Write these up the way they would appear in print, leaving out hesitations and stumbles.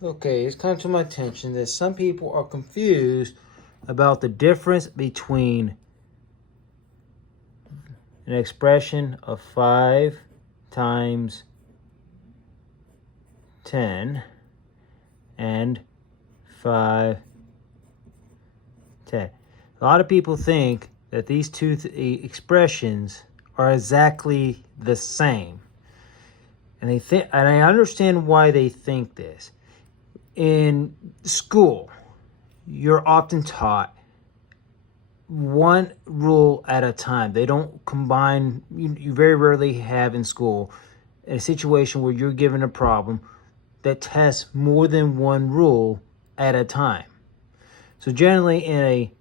Okay, it's come to my attention that some people are confused about the difference between an expression of 5 times 10 and 5 10. A lot of people think that these two expressions are exactly the same. And I understand why they think this. In school, you're often taught one rule at a time. They don't combine. You very rarely have in school a situation where you're given a problem that tests more than one rule at a time. So generally in a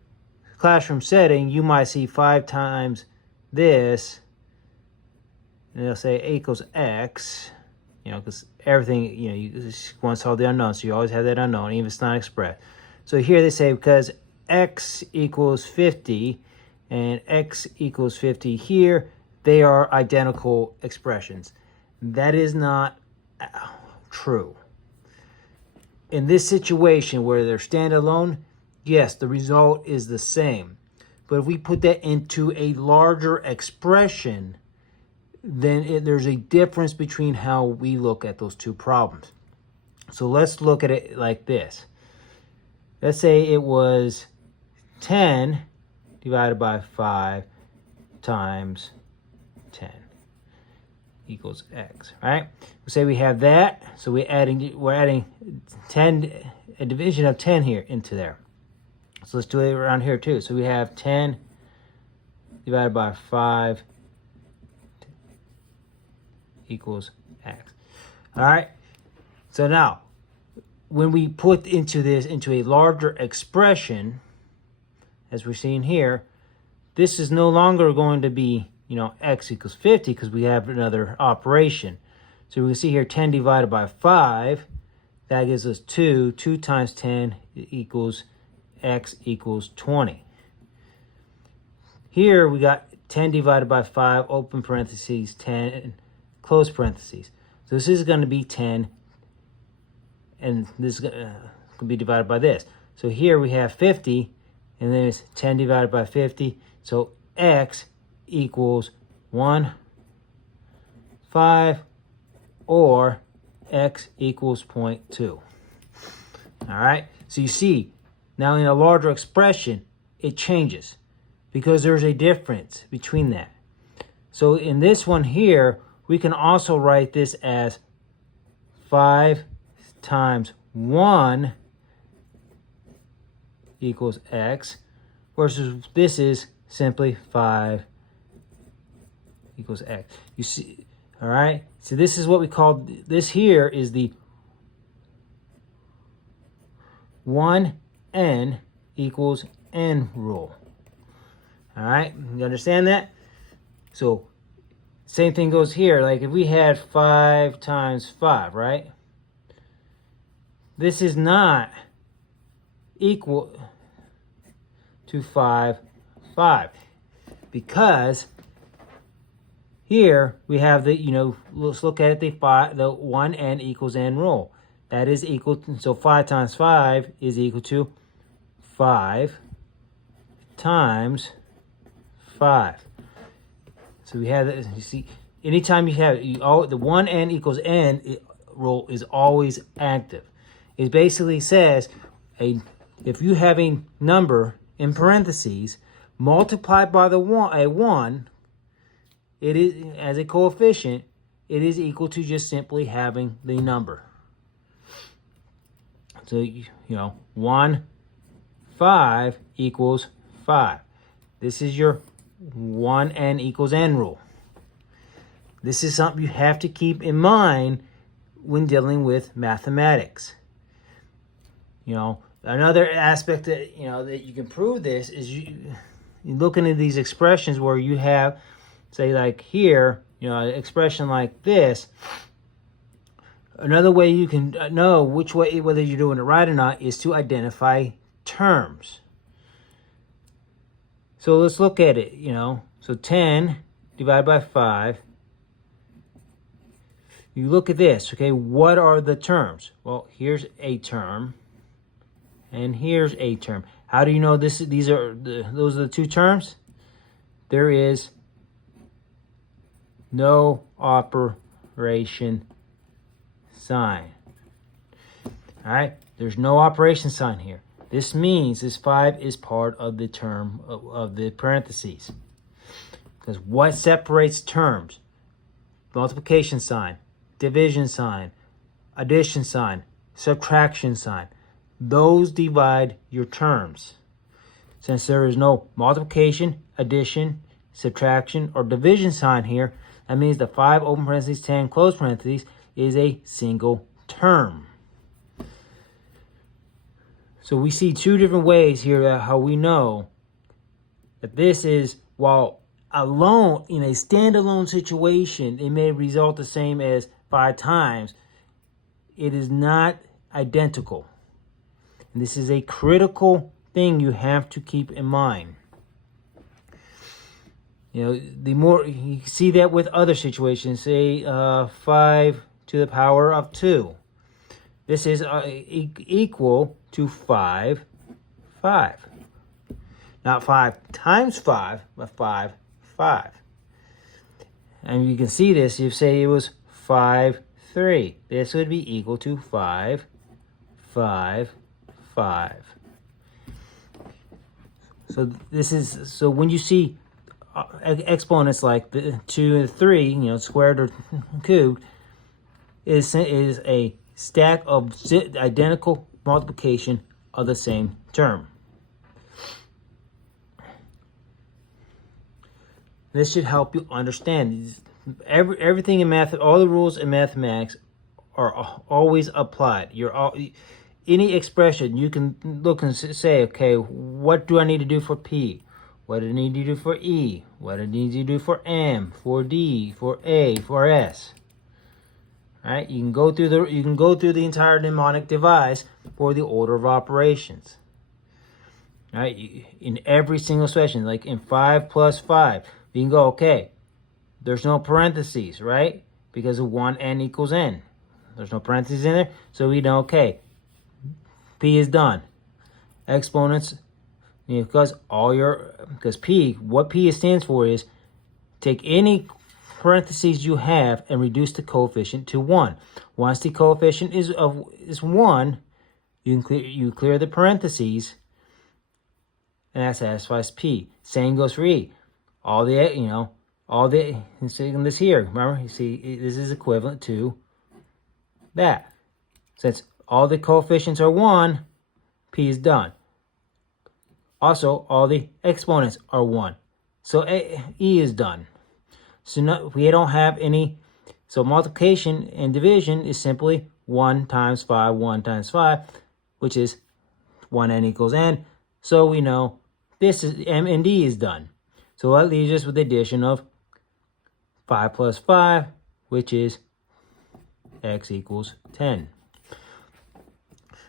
classroom setting, you might see 5 times this, and they'll say a equals x, because everything, you just want to solve the unknown, so you always have that unknown, even if it's not expressed. So here they say because x equals 50 and x equals 50 here, they are identical expressions. That is not true. In this situation where they're standalone, yes, the result is the same. But if we put that into a larger expression, then there's a difference between how we look at those two problems. So let's look at it like this. Let's say it was 10 divided by 5 times 10 equals x, right? We'll say we have that, so we're adding 10, a division of 10 here into there. So let's do it around here too. So we have 10 divided by 5 equals x. All right. So now, when we put into a larger expression, as we're seeing here, this is no longer going to be, x equals 50 because we have another operation. So we can see here 10 divided by 5, that gives us 2. 2 times 10 equals x equals 20. Here we got 10 divided by 5, open parentheses, 10, close parentheses. So this is going to be 10, and this is going to be divided by this. So here we have 50, and then it's 10 divided by 50. So x equals 1, 5, or x equals 0.2. All right, so you see, now in a larger expression, it changes because there's a difference between that. So in this one here, we can also write this as 5 times 1 equals x, versus this is simply 5 equals x. You see, all right? So this is what we call, this here is the 1n equals n rule. All right, you understand that? So same thing goes here. Like if we had 5 times 5, right? This is not equal to 5, because here we have the, let's look at the 1n equals n rule. That is equal to, so 5 times 5 is equal to 5 times 5. So we have, you see, anytime you have, the 1n equals n rule is always active. It basically says, if you have a number in parentheses multiplied by a 1, it is, as a coefficient, it is equal to just simply having the number. So, 1, 5 equals 5. This is your 1n equals n rule. This is something you have to keep in mind when dealing with mathematics. Another aspect that, that you can prove this is you're looking at these expressions where you have, say like here, an expression like this. Another way you can know which way, whether you're doing it right or not, is to identify terms. So let's look at it, So 10 divided by 5, you look at this, okay, what are the terms? Well, here's a term, and here's a term. How do you know those are the two terms? There is no operation sign. All right, there's no operation sign here. This means this 5 is part of the term of the parentheses. Because what separates terms? Multiplication sign, division sign, addition sign, subtraction sign. Those divide your terms. Since there is no multiplication, addition, subtraction, or division sign here, that means the 5 open parentheses, 10 close parentheses is a single term. So we see two different ways here how we know that this is, while alone in a standalone situation, it may result the same as 5 times, it is not identical. And this is a critical thing you have to keep in mind. You know, the more you see that with other situations, say 5 to the power of 2. This is equal to 5. Not 5 times 5, but 5. And you can see this, you say it was 5, 3. This would be equal to 5. So this is, so when you see exponents like the 2 and 3, you know, squared or cubed, is a stack of identical multiplication of the same term. This should help you understand. Everything in math, all the rules in mathematics are always applied. Any expression, you can look and say, okay, what do I need to do for P? What do I need to do for E? What do I need to do for M, for D, for A, for S? Right? You can go through the entire mnemonic device for the order of operations. Right? In every single expression, like in 5 plus 5, you can go, okay, there's no parentheses, right? Because of 1n equals n. There's no parentheses in there, so we know, okay, P is done. Exponents, you know, because P, what P stands for is take any parentheses you have and reduce the coefficient to 1. Once the coefficient is 1, you clear the parentheses, and that satisfies P. Same goes for E. All the this here. Remember, you see, this is equivalent to that. Since all the coefficients are 1, P is done. Also, all the exponents are 1. So E is done. So we don't have any. So multiplication and division is simply 1 times 5, 1 times 5, which is 1n equals n. So we know this is M and D is done. So that leaves us with the addition of 5 plus 5, which is x equals 10.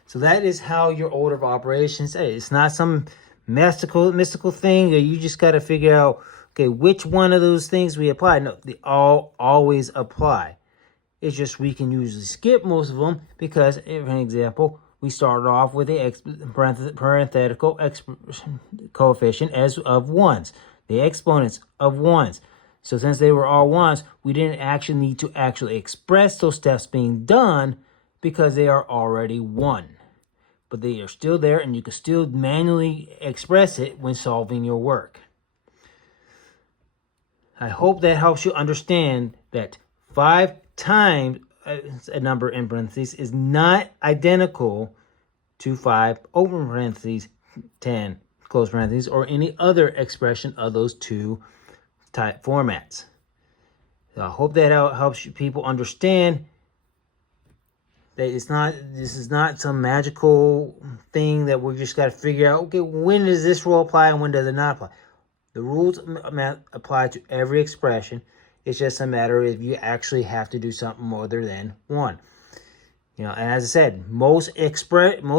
So that is how your order of operations is. It's not some mystical thing that you just got to figure out, okay, which one of those things we apply. No, they all always apply. It's just we can usually skip most of them because, for an example, we started off with a parenthetical coefficient as of 1s. The exponents of 1s. So since they were all 1s, we didn't actually need to actually express those steps being done because they are already 1. But they are still there, and you can still manually express it when solving your work. I hope that helps you understand that 5 times a number in parentheses is not identical to 5 open parentheses, 10 close parentheses, or any other expression of those two type formats. So I hope that helps you people understand that this is not some magical thing that we just got to figure out, okay, when does this rule apply and when does it not apply? The rules apply to every expression. It's just a matter of if you actually have to do something more than one. You know, and as I said, most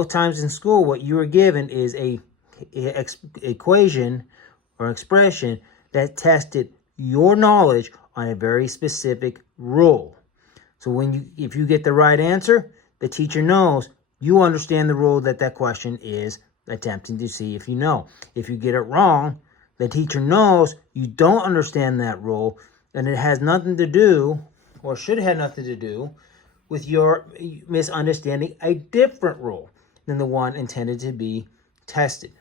times in school, what you are given is a equation or expression that tested your knowledge on a very specific rule. So if you get the right answer, the teacher knows you understand the rule that question is attempting to see if you know. If you get it wrong, the teacher knows you don't understand that rule, and it has nothing to do, or should have nothing to do, with your misunderstanding a different rule than the one intended to be tested.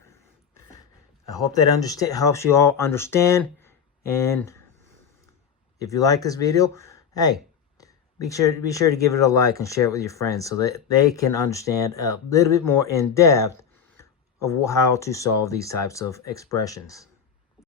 I hope that helps you all understand. And if you like this video, hey, be sure to give it a like and share it with your friends so that they can understand a little bit more in depth of how to solve these types of expressions.